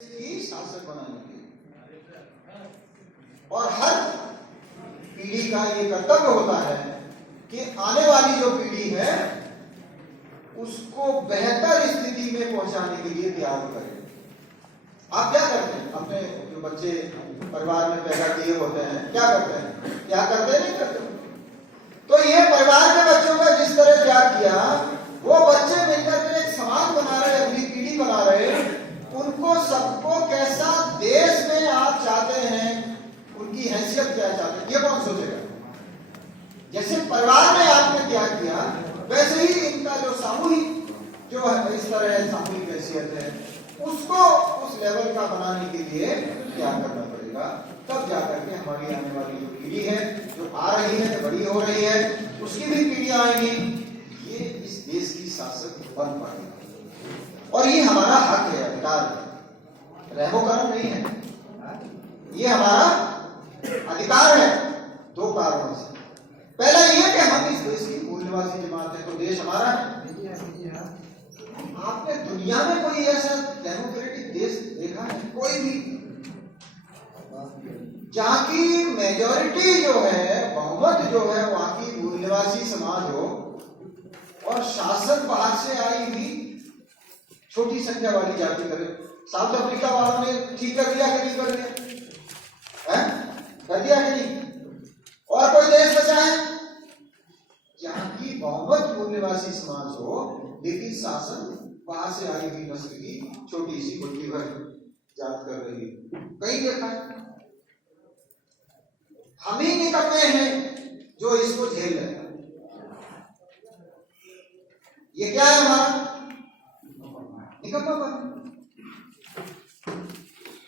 की शासक बनाने के लिए। और हर पीढ़ी का ये कर्तव्य होता है कि आने वाली जो पीढ़ी है उसको बेहतर स्थिति में पहुंचाने के लिए त्याग करें। आप क्या करते हैं? अपने जो बच्चे परिवार में पैदा किए होते हैं क्या करते हैं? क्या करते हैं? नहीं करते। तो ये परिवार के बच्चों का जिस तरह त्याग किया, वो बच्चे मिलकर के एक समाज बना रहे, अगली पीढ़ी बना रहे। उनको सबको कैसा देश में आप चाहते हैं, उनकी हैसियत क्या चाहते हैं, ये कौन सोचेगा? जैसे परिवार में आपने त्याग किया, वैसे ही इनका जो सामूहिक जो है इस तरह सामूहिक हैसियत है, उसको उस लेवल का बनाने के लिए त्याग करना पड़ेगा। तब जाकर के हमारी आने वाली जो पीढ़ी है, जो आ रही है, बड़ी हो रही है, उसकी भी पीढ़ियां आएंगी, ये इस देश की शासक बन पाएगी। और ये हमारा हक है, अधिकार है, रैबोकरण नहीं है, ये हमारा अधिकार है। दो कारणों से। पहला ये कि हम इस देश की मूल निवासी जमात है, तो देश हमारा है। आपने दुनिया में कोई ऐसा डेमोक्रेटिक देश देखा है? कोई भी जहां की मेजॉरिटी जो है, बहुमत जो है, वहां की मूल निवासी समाज हो और शासक बाहर से आई हुई छोटी संख्या वाली जाति करे। साउथ अफ्रीका वालों ने ठीक कर दिया कि नहीं कर दिया? कर दिया कि नहीं? और कोई देश बचा है जहां की बहुमत मूल निवासी समाज हो, लेकिन शासन बाहर से आई हुई नस्ल की छोटी सी मुट्ठी भर जात कर रही है? कहीं देखा है? हम ही निकम्मे हैं जो इसको झेल रहे हैं। ये क्या है हमारा निकम्मापन।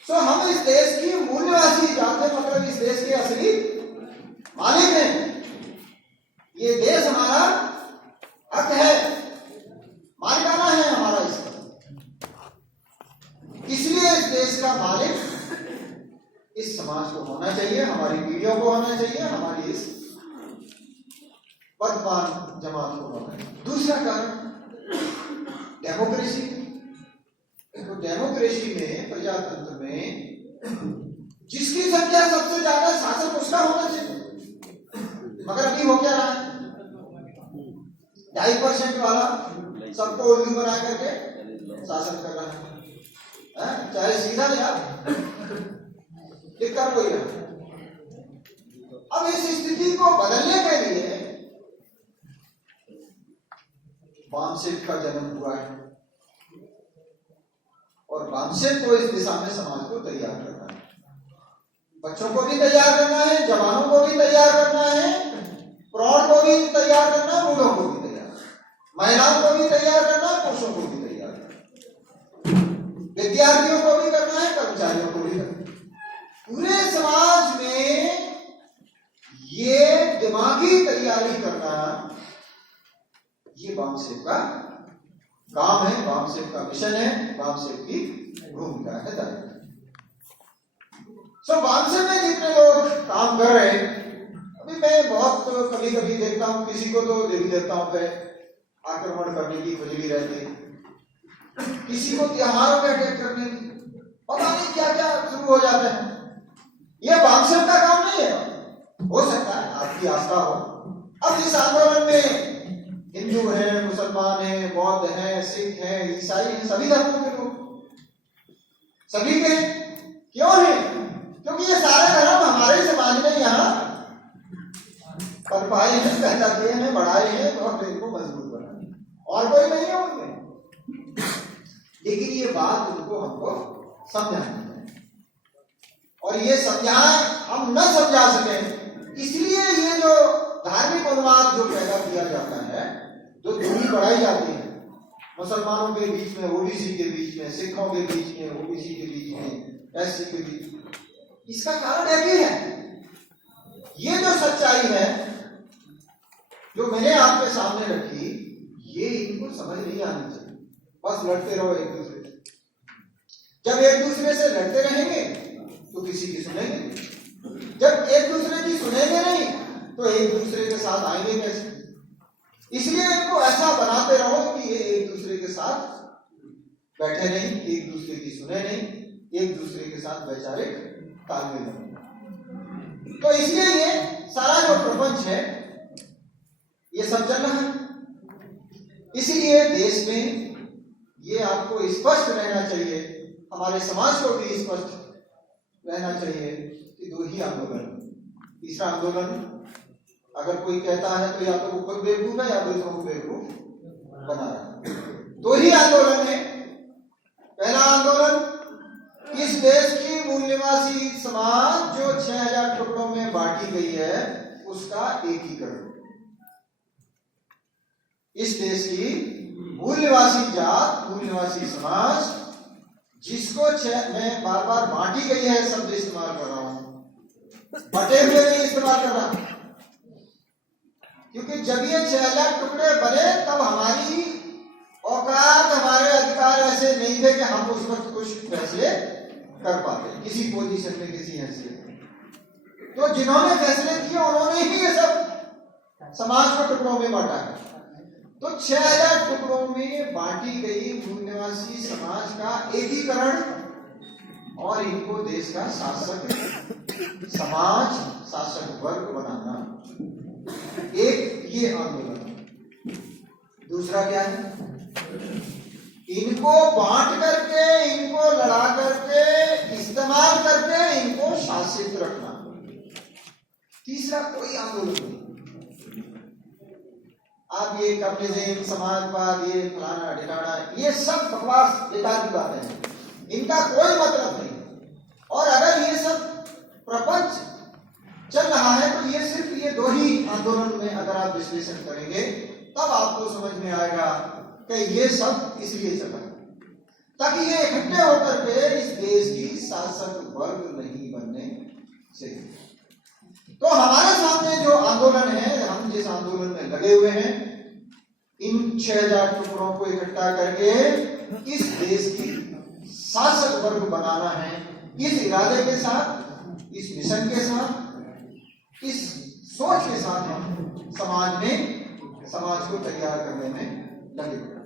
सो हम इस देश की मूल निवासी जात है, मतलब इस देश के असली मालिक हैं। ये देश हमारा हक है, मालिकाना है हमारा इसका। इसलिए इस देश का मालिक इस समाज को होना चाहिए, हमारी पीढ़ियों को होना चाहिए, हमारी इस वर्तमान जमात को होना चाहिए। दूसरा कारण डेमोक्रेसी। तो डेमोक्रेसी में, प्रजातंत्र में जिसकी संख्या सबसे ज्यादा, शासक उसका होना चाहिए। मगर अभी हो क्या रहा है? 2.5% वाला सबको उल्लू बना करके शासन कर रहा है, चाहे सीधा या दिक्कत कोई ना। अब इस स्थिति को बदलने के लिए वामसेट का जन्म हुआ है, और वामसेट को इस दिशा में समाज को तैयार करना है। बच्चों को भी तैयार करना है, जवानों को भी तैयार करना है, प्रौढ़ को भी तैयार करना है, बूढ़ों को भी तैयार, महिलाओं को भी तैयार करना है, पुरुषों को भी तैयार करना, विद्यार्थियों को भी करना है, कर्मचारियों को भी करना है। पूरे समाज में ये दिमागी तैयारी करना, ये वामसेट का काम है, वामसेट का मिशन है, वामसेट की भूमिका है, दायित्व। सो वामसेट में जितने लोग काम कर रहे हैं, अभी मैं बहुत कभी कभी देखता हूं, किसी को तो देख लेता हूं पे आक्रमण करने की खुजली रहती है, किसी को त्योहारों में अटैक करने की, पता नहीं क्या क्या शुरू हो जाता है। ये वामसेट का काम नहीं है। हो सकता है आपकी आस्था हो। अब इस आंदोलन में हिंदू हैं, मुसलमान हैं, बौद्ध हैं, सिख हैं, ईसाई हैं, सभी धर्मों के लोग, सभी के क्यों हैं? क्योंकि ये सारे धर्म हमारे समाज में यहाँ पनपाए हैं, पैदा किए हैं, बढ़ाए हैं और देश को मजबूत बनाए, और कोई नहीं है उनमें। लेकिन ये बात उनको हमको समझानी है, और ये हम न समझा सके, इसलिए ये जो धार्मिक उन्माद जो पैदा किया जाता है, जो दूरी बढ़ाई जाती है मुसलमानों के बीच में, ओबीसी के बीच में, सिखों के बीच में, ओबीसी के बीच में, एससी के बीच में, इसका कारण एक ही है। ये जो सच्चाई है जो मैंने आपके सामने रखी, ये इनको समझ नहीं आनी चाहिए। बस लड़ते रहो एक दूसरे से। जब एक दूसरे से लड़ते रहेंगे तो किसी की सुनेंगे, जब एक दूसरे की सुनेंगे नहीं तो एक दूसरे के साथ आएंगे कैसे? इसलिए इनको ऐसा बनाते रहो कि ये एक दूसरे के साथ बैठे नहीं, एक दूसरे की सुने नहीं, एक दूसरे के साथ वैचारिक तालमेल बने। तो इसलिए ये सारा जो प्रपंच है ये सब चल रहा है। इसीलिए देश में ये आपको स्पष्ट रहना चाहिए, हमारे समाज को भी स्पष्ट रहना चाहिए कि दो ही आंदोलन। तीसरा आंदोलन अगर कोई कहता है तो या तो वो खुद बेवकूफ है या दूसरों को बेवकूफ बना रहा है। दो ही आंदोलन है। पहला आंदोलन इस देश की मूल निवासी समाज जो 6000 टुकड़ों में बांटी गई है उसका एकीकरण। इस देश की मूल निवासी जात, मूल निवासी समाज जिसको मैं बार बार बांटी गई है शब्द इस्तेमाल कर रहा हूं, बटे हुए नहीं इस्तेमाल कर रहा, क्योंकि जब ये 6000 टुकड़े बने तब हमारी औकात, हमारे अधिकार ऐसे नहीं थे कि हम उस वक्त कुछ फैसले कर पाते किसी पोजीशन में, किसी हैसियत। तो जिन्होंने फैसले किए उन्होंने ही ये सब समाज को टुकड़ों में बांटा है। तो 6000 टुकड़ों में बांटी गई मूल निवासी समाज का एकीकरण और इनको देश का शासक समाज, शासक वर्ग बनाना, एक ये आंदोलन। दूसरा क्या है? इनको बांट करके, इनको लड़ा करके, इस्तेमाल करके इनको शासित रखना। तीसरा कोई आंदोलन नहीं। आप ये कम्युनिज्म, समाजवाद, ये फलाना ढिकाना, ये सब बकवास बेकार की बातें हैं, इनका कोई मतलब नहीं। और अगर ये सब प्रपंच चल रहा है तो ये सिर्फ ये दो ही आंदोलन में अगर आप विश्लेषण करेंगे तब आपको समझ में आएगा कि ये सब इसलिए चल रहा है ताकि ये इकट्ठे होकर के इस देश की शासक वर्ग नहीं बनने चाहिए। तो हमारे सामने जो आंदोलन है, हम जिस आंदोलन में लगे हुए हैं, इन 6000 टुकड़ों को इकट्ठा करके इस देश की शासक वर्ग बनाना है। इस इरादे के साथ, इस मिशन के साथ, इस सोच के साथ हम समाज को तैयार करने में लगे हुए हैं।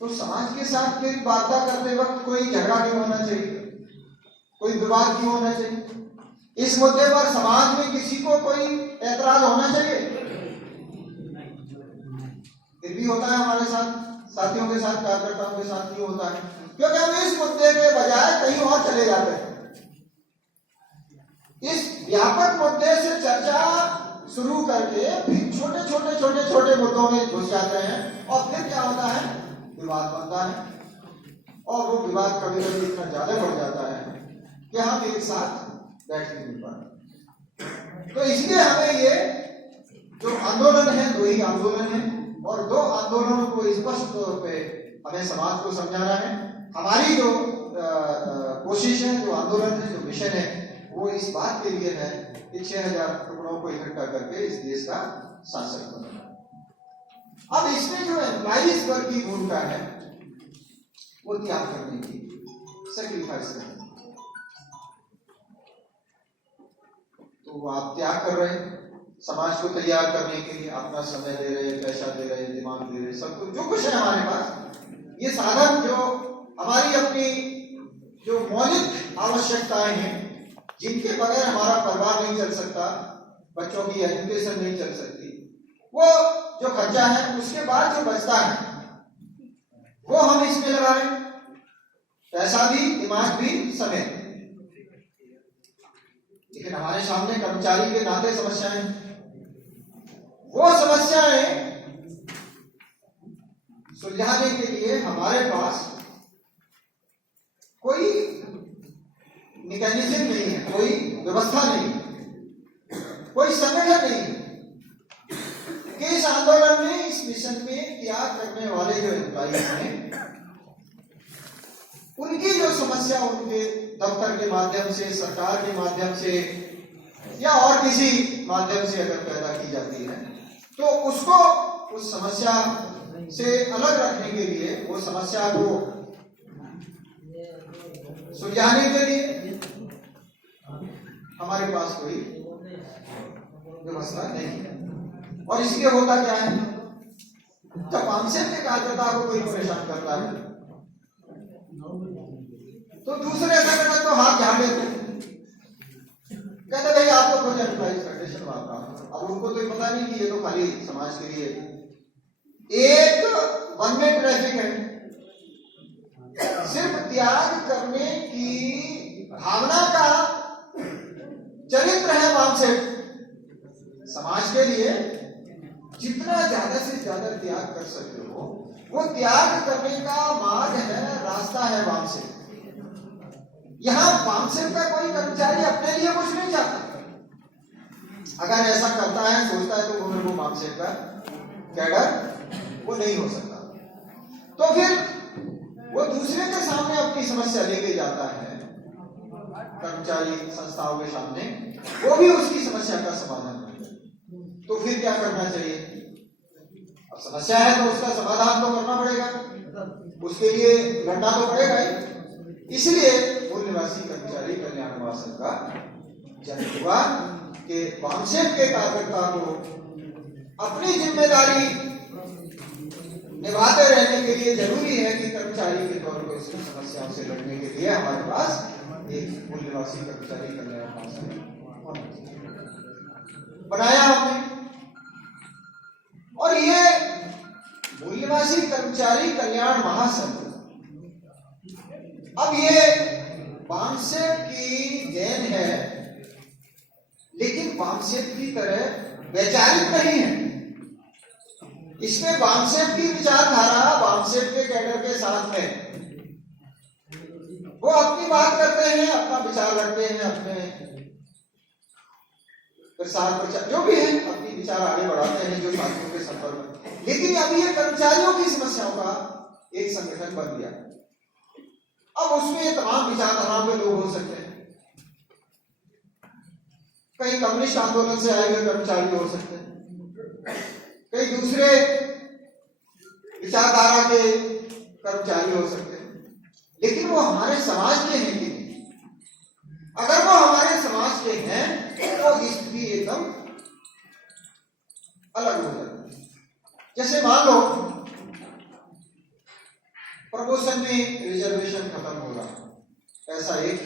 तो समाज के साथ फिर वार्ता करते वक्त कोई झगड़ा क्यों होना चाहिए, कोई विवाद क्यों होना चाहिए? इस मुद्दे पर समाज में किसी को कोई ऐतराज होना चाहिए? फिर भी होता है हमारे साथ, साथियों के साथ, कार्यकर्ताओं के साथ क्यों होता है? क्योंकि हम इस मुद्दे के बजाय कहीं और चले जाते हैं। इस व्यापक मुद्दे से चर्चा शुरू करके फिर छोटे मुद्दों में घुस जाते हैं और फिर क्या होता है? विवाद बनता है और वो विवाद कभी कभी इतना ज्यादा बढ़ जाता है कि हम एक साथ बैठ नहीं पाते। तो इसलिए हमें ये जो आंदोलन है, दो ही आंदोलन है और दो आंदोलनों को स्पष्ट तौर पे हमें समाज को समझाना है। हमारी जो कोशिश है, जो आंदोलन है, जो मिशन है, वो इस बात के लिए है कि 6000 टुकड़ों को इकट्ठा करके इस देश का शासक बनना। अब इसमें जो एम्प्लॉइज वर्ग की भूमिका है वो त्याग करने की, सेक्रीफाइस करने की। तो वो आप त्याग कर रहे हैं समाज को तैयार करने के लिए, अपना समय दे रहे, पैसा दे रहे, दिमाग दे रहे, सब कुछ जो कुछ है हमारे पास, ये साधन जो हमारी अपनी जो मौलिक आवश्यकताएं हैं, जिनके बगैर हमारा परिवार नहीं चल सकता, बच्चों की एजुकेशन नहीं चल सकती, वो जो खर्चा है उसके बाद जो बचता है वो हम इसमें लगा रहे हैं, पैसा भी, दिमाग भी, समय। लेकिन हमारे सामने कर्मचारी के नाते समस्याएं, वो समस्याएं सुलझाने के लिए हमारे पास कोई मैकेनिज्म नहीं है, कोई व्यवस्था नहीं, कोई संगठन नहीं कि इस आंदोलन में, इस मिशन में त्याग करने वाले जो एम्प्लॉइज हैं उनकी जो समस्या उनके दफ्तर के माध्यम से, सरकार के माध्यम से या और किसी माध्यम से अगर पैदा की जाती है तो उसको, उस समस्या से अलग रखने के लिए, वो समस्या को सुलझाने के लिए हमारे पास कोई व्यवस्था नहीं है। और इसलिए होता क्या है, जब हमसे के कार्यकर्ता को कोई परेशान करता है तो दूसरे संगठन तो हाथ झाड़ लेते हैं, कहते भाई आप तो खुद एम्प्लॉइज फेडरेशन वाला। अब उनको तो पता नहीं कि ये तो खाली समाज के लिए एक वन वे ट्रैफिक है। सिर्फ त्याग करने की भावना का चरित्र है वामसेट। समाज के लिए जितना ज्यादा से ज्यादा त्याग कर सकते हो वो त्याग करने का मार्ग है, रास्ता है वामसेट। यहां वामसेट का कोई कर्मचारी अपने लिए कुछ नहीं चाहता। अगर ऐसा करता है, सोचता है, तो वो वामसेट का कैडर वो नहीं हो सकता। तो फिर वो दूसरे के सामने अपनी समस्या लेके जाता है, कर्मचारी संस्थाओं के सामने, वो भी उसकी समस्या का समाधान करता है। तो फिर क्या करना चाहिए? अब समस्या है तो उसका समाधान तो करना पड़ेगा, उसके लिए लड़ना तो पड़ेगा ही। इसलिए मूल निवासी कर्मचारी कल्याण महासंघ का जन्म हुआ कि वामसेट के कार्यकर्ता को अपनी जिम्मेदारी निभाते रहने के लिए जरूरी है कि कर्मचारी के तौर पर उसकी समस्याओं से लड़ने के लिए हमारे पास एक मूल निवासी कर्मचारी कल्याण महासंघ बनाया हमने। और ये मूल निवासी कर्मचारी कल्याण महासंघ अब ये वामसेट की देन है, लेकिन वामसेट की तरह वैचारिक नहीं है। इसमें वामसेट की विचारधारा वामसेट के कैडर के साथ में वो अपनी बात करते हैं, अपना विचार रखते हैं, अपने प्रसार जो भी है अपनी विचार आगे बढ़ाते हैं जो साथियों के संपर्क में। लेकिन अब ये कर्मचारियों की समस्याओं का एक संगठन बन गया। अब उसमें तमाम विचारधाराओं के लोग हो सकते हैं, कई कम्युनिस्ट आंदोलन से आए हुए कर्मचारी हो सकते हैं, कई दूसरे विचारधारा के कर्मचारी हो सकते हैं, लेकिन वो हमारे समाज के हैं कि नहीं? अगर वो हमारे समाज के हैं तो स्थिति एकदम अलग हो जाती है। जैसे मान लो प्रमोशन में रिजर्वेशन खत्म हो रहा, ऐसा एक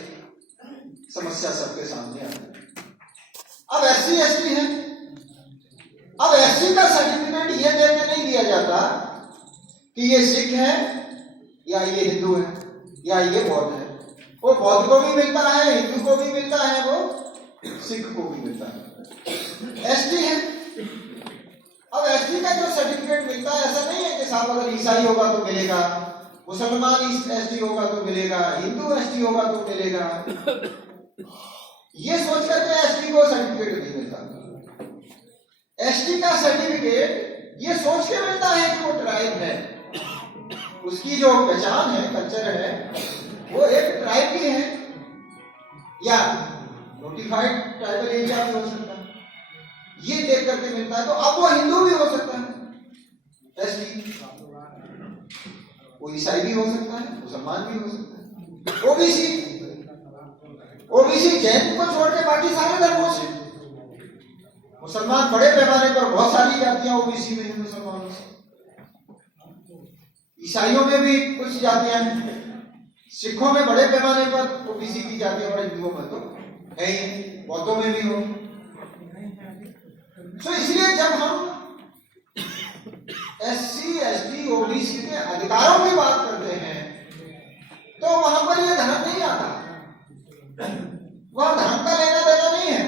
समस्या सबके सामने आ गई। अब SC ST है, अब SC का सर्टिफिकेट ये देके नहीं दिया जाता कि ये सिख है या ये हिंदू है या ये बौद्ध है। वो बौद्ध को भी मिलता है, हिंदू को भी मिलता है, वो सिख को भी मिलता है। ST है, अब ST का जो सर्टिफिकेट मिलता है ऐसा नहीं है कि साहब अगर ईसाई होगा तो मिलेगा, मुसलमान ST होगा तो मिलेगा, हिंदू ST होगा तो मिलेगा। ये सोच करके ST को सर्टिफिकेट नहीं मिलता। ST का सर्टिफिकेट ये सोच के मिलता है कि वो ट्राइब है, उसकी जो पहचान है, कल्चर है, वो एक ट्राइब की है या नोटिफाइड ट्राइबल एरिया भी हो सकता है, ये देख करके मिलता है। तो अब वो हिंदू भी हो सकता है ST, वो ईसाई भी हो सकता है, मुसलमान भी हो सकता है, ओबीसी जैन को छोड़ के बाकी सारे धर्मों से। मुसलमान बड़े पैमाने पर बहुत सारी जातियां ओबीसी में हैं, मुसलमानों से, ईसाइयों में भी कुछ जातियां हैं, सिखों में बड़े पैमाने पर ओबीसी की जातियां, बड़े हिंदुओं में तो है ही, बौद्धों में भी हो। तो इसलिए जब हम SC ST OBC के अधिकारों की बात करते हैं तो वहां पर यह धर्म नहीं आता, वह धर्म का लेना देना नहीं है,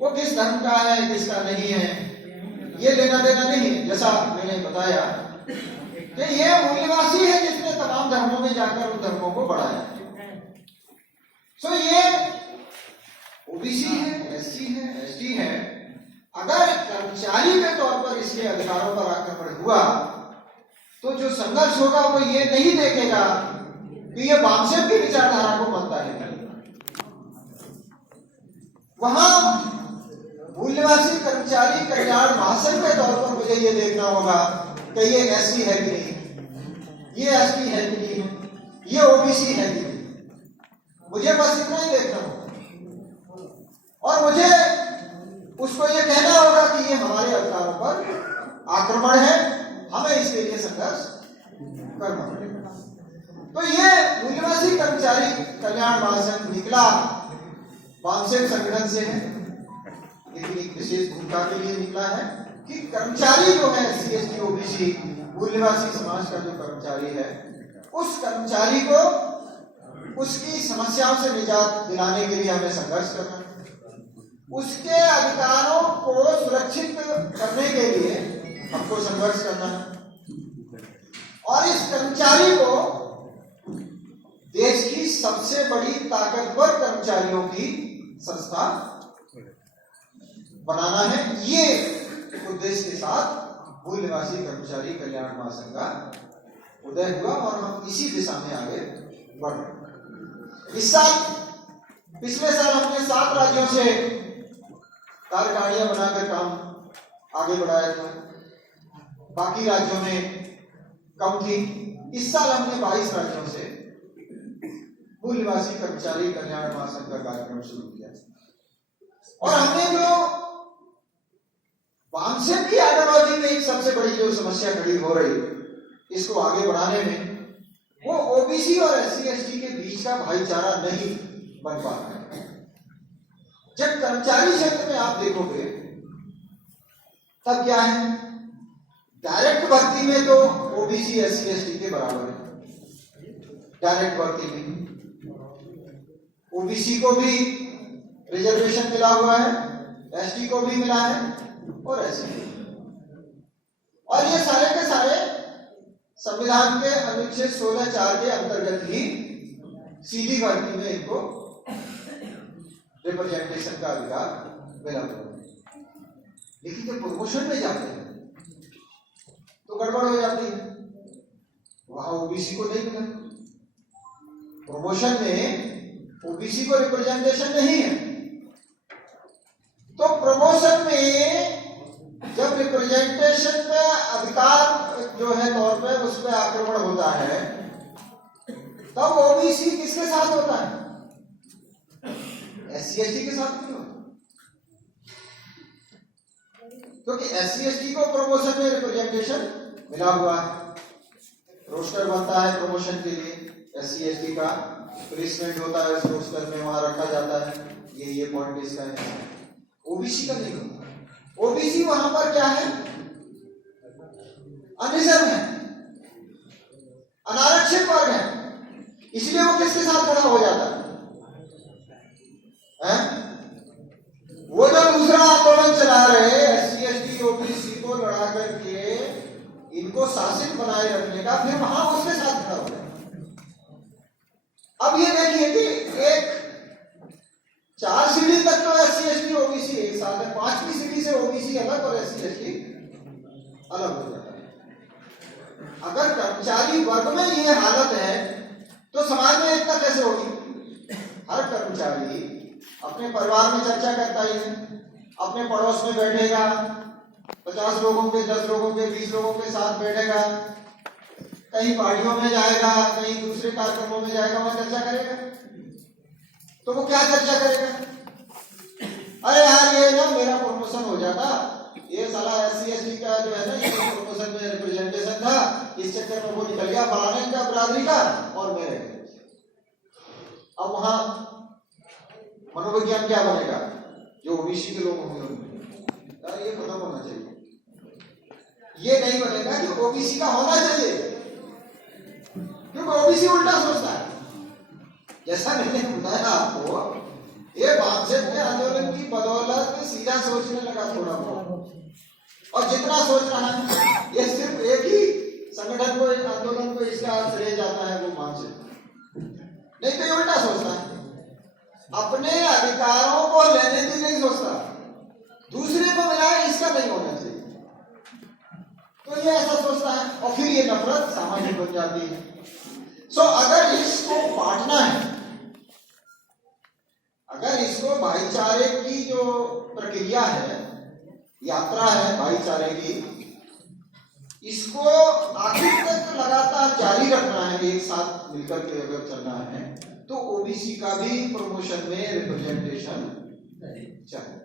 वो किस धर्म का है किसका नहीं है ये लेना देना नहीं है। जैसा मैंने बताया कि ये मूल्यवासी है जिसने तमाम धर्मों में जाकर उन धर्मों को बढ़ाया। सो ये OBC है, SC है, ST है, अगर कर्मचारी के तौर पर इसके अधिकारों पर आक्रमण हुआ तो जो संघर्ष होगा वो ये नहीं देखेगा कि ये वामसेट की विचारधारा को मानता है, वहां मूल्यवासी कर्मचारी कल्याण महासंघ के तौर पर मुझे ये देखना होगा कि ये SC है कि नहीं, ये ST है कि नहीं, ये OBC है कि नहीं, मुझे बस इतना ही देखना होगा। और मुझे उसको ये कहना होगा कि ये हमारे अधिकारों पर आक्रमण है, हमें इसके लिए संघर्ष करना पड़ेगा। तो ये मूल्यवासी कर्मचारी कल्याण महासंघ निकला वामसेन संगठन से है, लेकिन एक विशेष भूमिका के लिए निकला है कि कर्मचारी जो है SC ST OBC मूल्यवासी समाज का जो कर्मचारी है, उस कर्मचारी को उसकी समस्याओं से निजात दिलाने के लिए हमें संघर्ष करना है, उसके अधिकारों को सुरक्षित करने के लिए हमको संघर्ष करना है, और इस कर्मचारी को देश की सबसे बड़ी ताकतवर कर्मचारियों की संस्था बनाना है। ये उद्देश्य के साथ मूल्यवासी कर्मचारी कल्याण महासंघ का उदय हुआ और हम इसी दिशा में आगे बढ़ रहे। इस साल, पिछले साल हमने 7 राज्यों से कार्यकारिणियां बनाकर काम आगे बढ़ाया था, बाकी राज्यों में कम थी। इस साल हमने 22 राज्यों से मूल्यवासी कर्मचारी कल्याण महासंघ का कार्यक्रम शुरू किया और हमने जो वामसेन की आइडियोलॉजी में एक सबसे बड़ी जो समस्या खड़ी हो रही, इसको आगे बढ़ाने में वो OBC और SC ST के बीच का भाईचारा नहीं बन पा रहा है। जब कर्मचारी क्षेत्र में आप देखोगे तब क्या है, डायरेक्ट भर्ती में तो OBC SC ST के बराबर है। डायरेक्ट भर्ती में OBC को भी रिजर्वेशन मिला हुआ है, ST को भी मिला है और SC, और ये सारे के सारे संविधान के अनुच्छेद 16(4) के अंतर्गत ही सीधी भर्ती में इनको रिप्रेजेंटेशन का अधिकार मिला हुआ है। लेकिन जब प्रमोशन में जाते हैं तो गड़बड़ हो जाती है, वहां OBC को नहीं मिला। प्रमोशन में OBC को रिप्रेजेंटेशन नहीं है, तो प्रमोशन में जब रिप्रेजेंटेशन पे अधिकार जो है तौर पे उस पर आक्रमण होता है, तब OBC किसके साथ होता है? SC ST के साथ क्यों? क्योंकि SC ST को प्रमोशन में रिप्रेजेंटेशन मिला हुआ है, रोस्टर बनता है प्रमोशन के लिए, SC ST का प्लेसमेंट होता है, रोस्टर में वहां रखा जाता है, ये पॉइंट इसका है। OBC का नहीं होता। OBC वहां पर क्या है, अनरिजर्व है, अनारक्षित वर्ग है, इसलिए वो किसके साथ खड़ा हो जाता है? वो जो दूसरा आंदोलन चला रहे SC ST OBC को लड़ा करके इनको शासित बनाए रखने का, फिर वहां उसके साथ खड़ा हो जाता। अब ये देखिए कि एक 4 सीढ़ी तक तो SC ST OBC एक साथ है, 5वीं सीढ़ी से OBC अलग और SC ST अलग हो जाता है। अगर कर्मचारी वर्ग में ये हालत है तो समाज में एकता कैसे होगी? हर कर्मचारी अपने परिवार में चर्चा करता ही है, अपने पड़ोस में बैठेगा, 50 लोगों के, 10 लोगों के, 20 लोगों के साथ बैठेगा, कहीं पार्टियों में जाएगा, कहीं दूसरे कार्यक्रमों में जाएगा, वहां चर्चा करेगा। तो वो क्या चर्चा करेगा? अरे यार ये ना मेरा प्रमोशन हो जाता, ये साला SC ST का जो है ना ये प्रमोशन में रिप्रेजेंटेशन था, इस चक्कर में वो निकल गया फलाने का बरादरी का और मेरे। अब वहां मनोविज्ञान क्या बनेगा? जो OBC के लोग होंगे यार ये खत्म होना चाहिए, ये नहीं बनेगा कि OBC का होना चाहिए, क्योंकि OBC उल्टा सोचता है। जैसा मैंने बताया आपको, ये वामसेन ने आंदोलन की बदौलत सीधा सोचने लगा थोड़ा बहुत, और जितना सोच रहा है ये सिर्फ एक ही संगठन को, एक आंदोलन को इसका श्रेय जाता है, वो वामसेन। नहीं तो ये उल्टा सोचता है, अपने अधिकारों को लेने की नहीं सोचता, दूसरे को मिला इसका नहीं होना चाहिए, तो ये ऐसा सोचता है और फिर ये नफरत सामाजिक बन जाती है। अगर इसको बांटना है, अगर इसको भाईचारे की जो प्रक्रिया है, यात्रा है भाईचारे की, इसको आखिर तक लगातार जारी रखना है, एक साथ मिलकर के अगर चलना है, तो OBC का भी प्रमोशन में रिप्रेजेंटेशन चाहिए।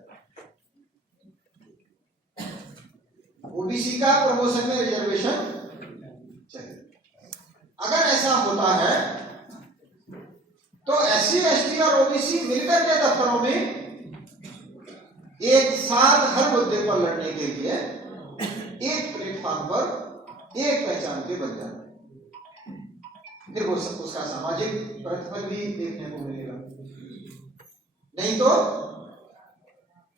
OBC का प्रमोशन में रिजर्वेशन चाहिए। अगर ऐसा होता है तो SC ST और OBC मिलकर के दफ्तरों में एक साथ हर मुद्दे पर लड़ने के लिए एक प्लेटफॉर्म पर एक पहचान के बन जाते, फिर वो उसका सामाजिक प्रतिफल भी देखने को मिलेगा। नहीं तो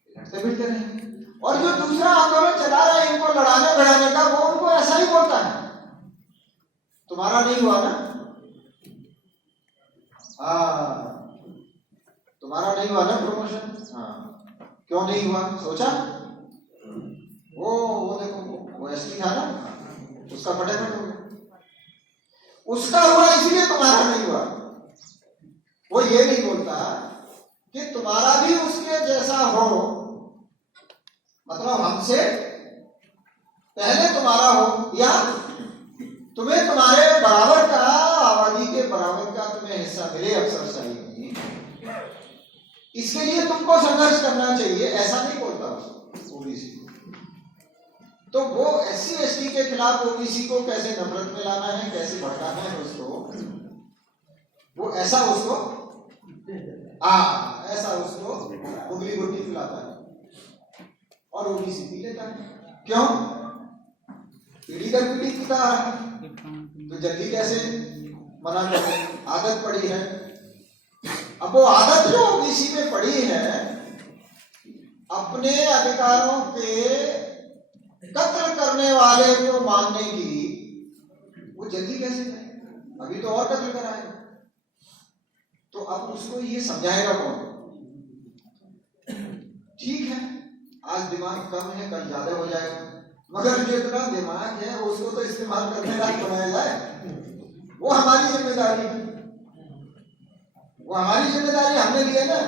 लड़ते भिड़ते रहेंगे। और जो दूसरा आंदोलन चला रहा है इनको लड़ाने बढ़ाने का, वो उनको ऐसा ही बोलता है, तुम्हारा नहीं हुआ ना, तुम्हारा नहीं हुआ ना प्रमोशन, क्यों नहीं हुआ, सोचा वो देखो वो ST था ना, उसका फटाफट हो गया, उसका हुआ इसलिए तुम्हारा नहीं हुआ। वो ये नहीं बोलता कि तुम्हारा भी उसके जैसा हो, मतलब हमसे पहले तुम्हारा हो, या तुम्हें तुम्हारे बराबर का, आबादी के बराबर का तुम्हें हिस्सा मिले अफसरशाही में, इसके लिए तुमको संघर्ष करना चाहिए, ऐसा नहीं बोलता OBC। तो वो SC ST के खिलाफ OBC को कैसे नफरत में लाना है, कैसे भड़काना है उसको, वो ऐसा उसको उंगली गुट्टी खिलाता है और OBC पी लेता है। क्यों? पीढ़ी दर पीढ़ी पीता आ रहा है, तो जल्दी कैसे मना करते, आदत पड़ी है। अब वो आदत जो OBC में पड़ी है अपने अधिकारों के कत्ल करने वाले को मानने की, वो जल्दी कैसे करे, अभी तो और कत्ल कराएगा। तो अब उसको ये समझाएगा कौन? ठीक है आज दिमाग कम है, कल ज्यादा हो जाएगा, मगर जितना दिमाग है उसको तो इस्तेमाल करने लायक बनाया जाए, वो हमारी जिम्मेदारी है, वो हमारी जिम्मेदारी हमने ली है ना।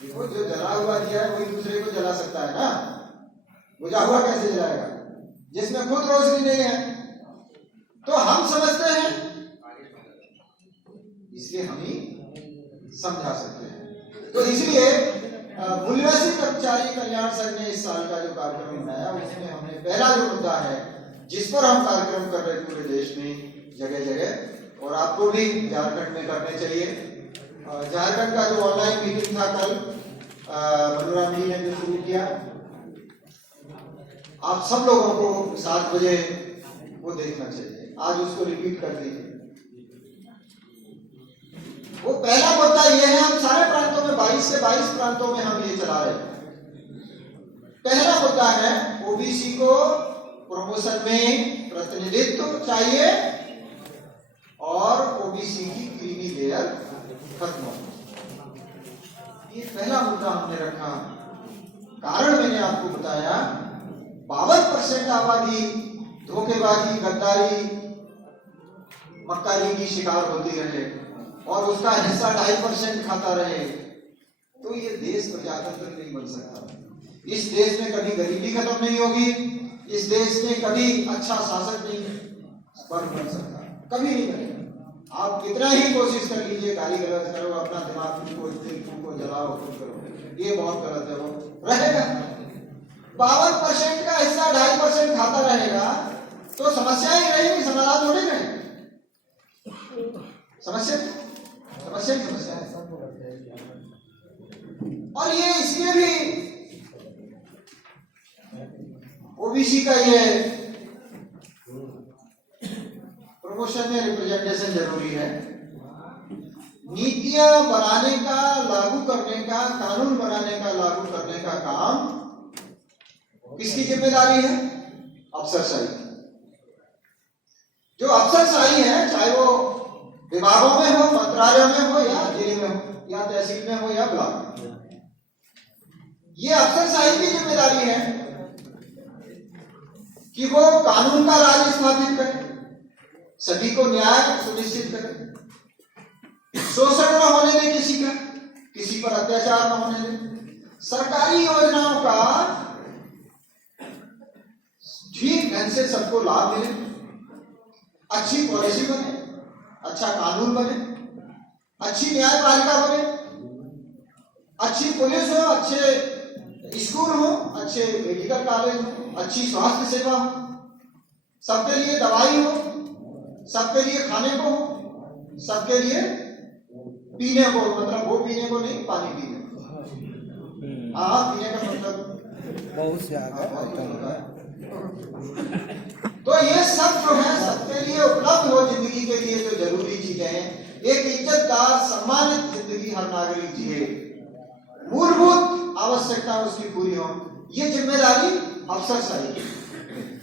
देखो जो जला हुआ दिया है वही दूसरे को जला सकता है ना, बुझा हुआ कैसे जलाएगा जिसमें खुद रोशनी नहीं है। तो हम समझते हैं इसलिए हम ही समझा सकते हैं। तो इसलिए मूल्यवासी कर्मचारी कल्याण संघ ने इस साल का जो कार्यक्रम बनाया उसमें हमने पहला जो मुद्दा है जिस पर हम कार्यक्रम कर रहे पूरे देश में जगह जगह, और आपको भी झारखंड में करने चाहिए। झारखंड का जो ऑनलाइन मीटिंग था कल मनोराम जी ने जो शुरू किया, आप सब लोगों को 7 बजे वो देखना चाहिए, आज उसको रिपीट कर दीजिए। वो पहला मुद्दा ये है, हम सारे प्रांतों में 22 से 22 प्रांतों में हम ये चला रहे हैं। पहला मुद्दा है OBC को प्रमोशन में प्रतिनिधित्व चाहिए और OBC की क्रीमी लेयर खत्म हो, ये पहला मुद्दा हमने रखा। कारण मैंने आपको बताया, 52% आबादी धोखेबाजी, गद्दारी, मक्कारी की शिकार होती रहे और उसका हिस्सा 2.5% खाता रहे, तो ये देश प्रजातंत्र नहीं बन सकता। इस देश में कभी गरीबी खत्म नहीं होगी, इस देश में कभी अच्छा शासक नहीं बन सकता, कभी नहीं बनेगा। आप कितना ही कोशिश कर लीजिए, गाली गलौज करो, अपना दिमाग को जलाओ, खुद करो, ये बहुत गलत है, वो रहेगा। 52% का हिस्सा 2.5% खाता रहेगा तो समस्या ही रहेगी, समाधान थोड़ी रहेगी, समस्या है। और ये इसलिए भी OBC का ये प्रमोशन में रिप्रेजेंटेशन जरूरी है। नीतियां बनाने का, लागू करने का, कानून बनाने का, लागू करने का काम किसकी जिम्मेदारी है? अफसरशाही। जो अफसरशाही है, चाहे वो विभागों में हो, मंत्रालयों में हो, या जिले में हो, या तहसील में हो, या ब्लॉक में, ये अफसरशाही की जिम्मेदारी है कि वो कानून का राज स्थापित करे, सभी को न्याय सुनिश्चित करे, शोषण न होने दे किसी का, किसी पर अत्याचार न होने दे, सरकारी योजनाओं का ठीक ढंग से सबको लाभ मिले, अच्छी पॉलिसी बने, अच्छा कानून बने, अच्छी न्यायपालिका बने, अच्छी पुलिस हो, अच्छे स्कूल हो, अच्छे मेडिकल कॉलेज हो, अच्छी स्वास्थ्य सेवा हो, सबके लिए दवाई हो, सबके लिए खाने को हो, सबके लिए पीने को, मतलब वो पीने को नहीं, पानी पीने को। हाँ, पीने का मतलब बहुत से तो ये सब जो है सबके लिए उपलब्ध हो, जिंदगी के लिए जो जरूरी चीजें हैं, एक इज्जतदार सम्मानित जिंदगी हर नागरिक जिए, मूलभूत आवश्यकता उसकी पूरी हो, ये जिम्मेदारी अफसरशाही की।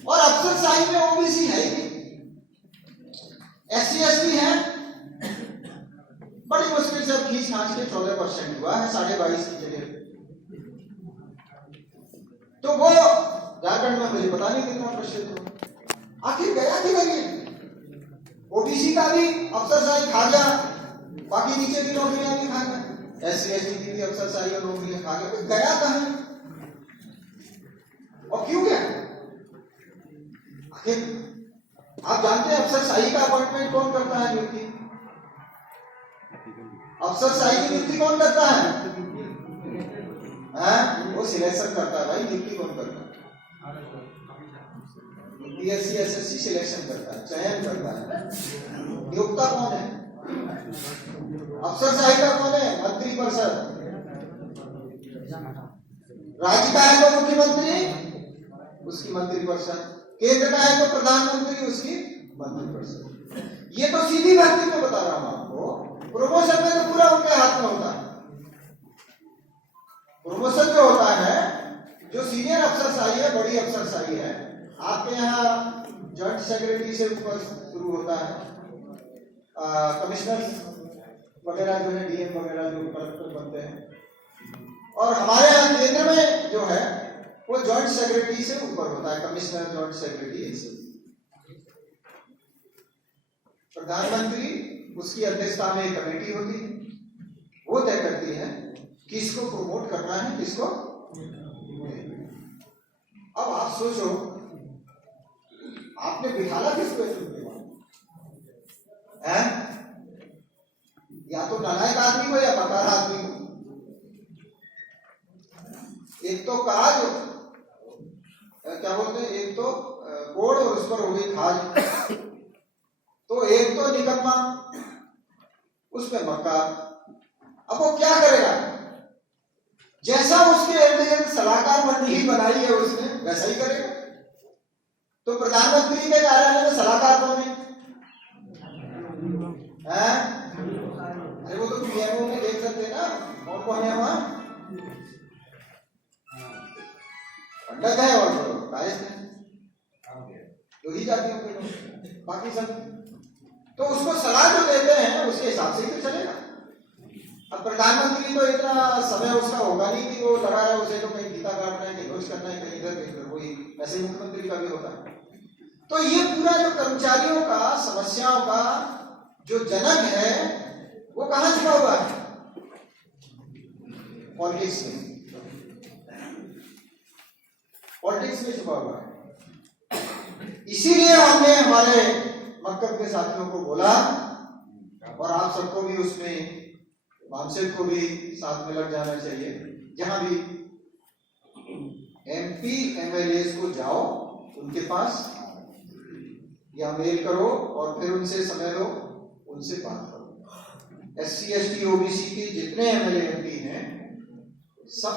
और अफसरशाही में ओबीसी है ही, SC ST है, बड़ी मुश्किल से खींच खांच के 14% हुआ है, 22.5 की जगह। तो वो झारखंड में मुझे पता नहीं कितना प्रतिशत हुआ, आखिर गया किधर ये? ओबीसी का भी अफसरशाही खा गया, बाकी नीचे की नौकरियां भी खा गया, SC ST की भी अफसरशाही और नौकरियां खा गया, तो गया कहां और क्यों गया? आखिर आप जानते हैं अफसरशाही का अपॉइंटमेंट कौन करता है? नियुक्ति अफसरशाही की नियुक्ति कौन करता है? वो सिलेक्शन करता है भाई, नियुक्ति कौन करता है? PSC SSC सिलेक्शन करता है, चयन करता है। नियोक्ता कौन है? अफसरशाही का कौन है? मंत्री परिषद। राज्य का है तो मुख्यमंत्री, उसकी मंत्री परिषद। केंद्र का है तो प्रधानमंत्री, उसकी मंत्री परिषद। ये तो सीधी भर्ती में बता रहा हूं आपको, प्रमोशन में तो पूरा उनके हाथ में होता है। प्रमोशन जो होता है, जो सीनियर अफसरशाही है, बड़ी अफसरशाही है, आपके यहाँ जॉइंट सेक्रेटरी से ऊपर शुरू होता है, कमिश्नर वगैरह जो है, DM वगैरह जो कलेक्टर बनते हैं, और हमारे यहाँ केंद्र में जो है वो जॉइंट सेक्रेटरी से ऊपर होता है, कमिश्नर, जॉइंट सेक्रेटरी से। प्रधानमंत्री, उसकी अध्यक्षता में एक कमेटी होती है, वो तय करती है किसको प्रमोट करना है, किसको। अब आप सोचो, आपने बिठाला किसको है? या तो नालायक आदमी को या मकार आदमी को। एक तो काज, क्या बोलते हैं, एक तो कोड़ और उस पर हो गई खाज, तो एक तो निकम्मा, उसमें मक्कार। अब वो क्या करेगा? जैसा उसके इर्द गिर्द सलाहकार मंडली बनाई है उसने, वैसा ही करेगा। तो प्रधानमंत्री के कार्यालय में सलाहकार कौन है? अरे वो तो PMO में देख सकते ना, कौन कौन है वहां? पंडित है और कायस्थ है, तो ही जातियों के लोग, बाकी सब। तो उसको सलाह जो देते हैं उसके हिसाब से ही तो चलेगा। अब प्रधानमंत्री तो इतना समय उसका होगा नहीं कि वो लगा रहा है, उसे तो कहीं गीता काटना है, कहीं कुछ करना है, कहीं इधर कहीं उधर, वही ऐसे मुख्यमंत्री का भी होता है। तो ये पूरा जो कर्मचारियों का, समस्याओं का जो जनक है, वो कहां छुपा हुआ है? पॉलिटिक्स में। पॉलिटिक्स में छुपा हुआ है। इसीलिए हमने हमारे मक्तब के साथियों को बोला, और आप सबको भी उसमें, मानसिक को भी साथ में लग जाना चाहिए। जहां भी MP MLAs को जाओ, उनके पास या मेल करो और फिर उनसे समय लो, उनसे बात करो। SC ST OBC के जितने MLA MP हैं, सब